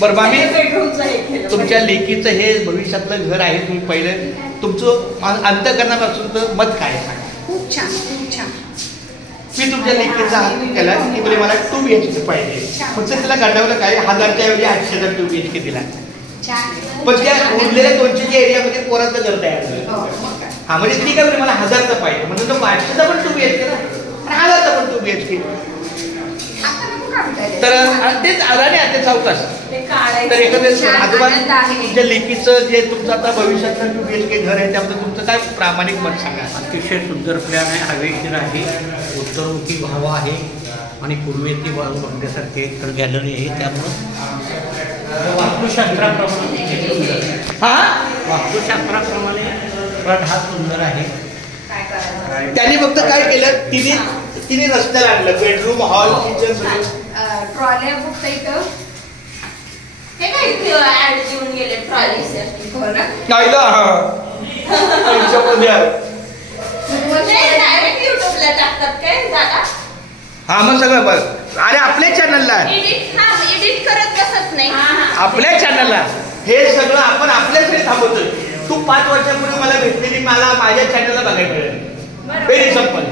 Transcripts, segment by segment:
बरं मामी, तुमच्या लेकीचं हे भविष्यातलं घर आहे, तुम्ही पहिलं तुमचं अंतःकरणापासूनचं मत काय आहे सांगा. खूप छान, खूप छान. मी तुमच्या लेकीचा हात केला की बोले मला 2 BHK पाहिजे, फक्त तिला गटावलं काय 1000च्या ऐवजी 800चा 2 BHK दिला. पण त्या उरलेल्या 200च्या एरियामध्ये पोराचं घर तयार झालं. हा म्हणजे ठीक आहे, मला 1000चा पाहिजे म्हणून तो 500चा पण 2 BHK ना, 1000चा पण 2 BHK. तर तेच अडाणी ते चौकास. तर एखाद्या आजोबा तुमच्या लेकीचं जे तुमचं आता भविष्यातलं 2 BHK घर आहे त्याबद्दल तुमचं काय प्रामाणिक मत सांगा. अतिशय सुंदर प्लॅन आहे, हवेशीर आहे, उत्तरमुखी व्हावा आहे आणि पूर्वेची बाजू बघण्यासारखी एक तर गॅलरी आहे. त्यामुळं वास्तुशास्त्राप्रमाणे फ्रंट हा सुंदर आहे. त्यांनी फक्त काय केलं, तिने रस्त्याला आणलं, बेडरूम, हॉल, किचन, ट्रॉल्या फक्त इथं हे काय ऍड देऊन गेले ट्रॉलीज. डायरेक्ट युट्यूबला टाकतात काय जागा. हा मग सगळं बघ. अरे आपल्या चॅनलला एडिट करत बसत नाही. आपल्या चॅनलला हे सगळं आपण आपल्याकडे थांबवतोय. तू 5 वर्षापूर्वी मला भेटलेली मला माझ्या चॅनलला बघायला मिळेल. Very simple.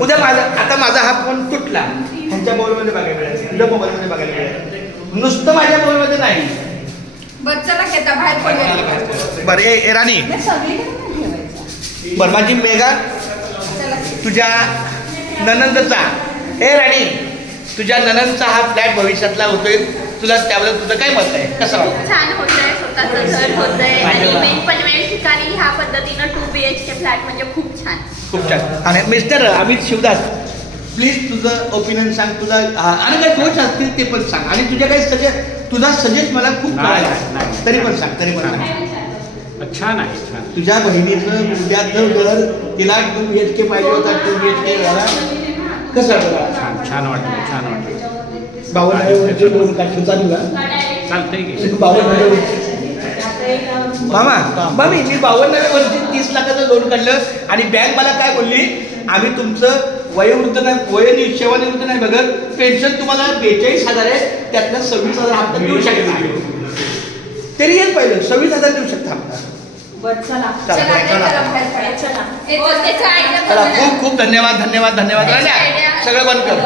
उद्या आता माझा हा फोन तुटला, ह्यांच्या मोबाईलमध्ये बघायला मिळेल, तुझ्या मोबाईलमध्ये बघायला मिळेल. नुसतं माझ्या मोबाईलमध्ये नाही. बरं ए राणी, बरं माझी मेघा, तुझ्या ननंदचा, ए राणी तुझ्या ननंदचा हा फ्लॅट भविष्यातला होतोय, तुला त्याबद्दल तुझं काय मत आहे, कसं वाटतं? छान होतंय, स्वतःचं घर होतंय आणि मेन पनवेल ठिकाणी ह्या पद्धतीनं 2 BHK फ्लॅट म्हणजे खूप छान, खूप छान. आणि मिस्टर अमित शिवदास, प्लीज तुझं ओपिनियन सांग. तुझा आणि काय दोष असतील ते पण सांग, आणि तुझ्या काही तुझा सजेस्ट मला खूप कळाला, तरी पण सांग. छान आहे, छान. तुझ्या बहिणीचं उद्याचं घर तिला 2 BHK पाहिजे होता, 2 BHK झाला, कसं छान छान वाटलं, छान वाटलं. 52 लोन काढतो चालू का? चालतंय की 52 मामा मी 52 वर्षी 30 लाखाचं लोन काढलं आणि बँक मला काय बोलली, आम्ही तुमचं वयोवृद्ध नाही, सेवानिवृत्त नाही बघत, पेन्शन तुम्हाला 42,000 आहे, त्यातलं 26,000 हप्ता देऊ शकता. तरी येईल पहिलं 26,000 देऊ शकता हप्ता. चला खूप खूप धन्यवाद. सगळं बंद कर.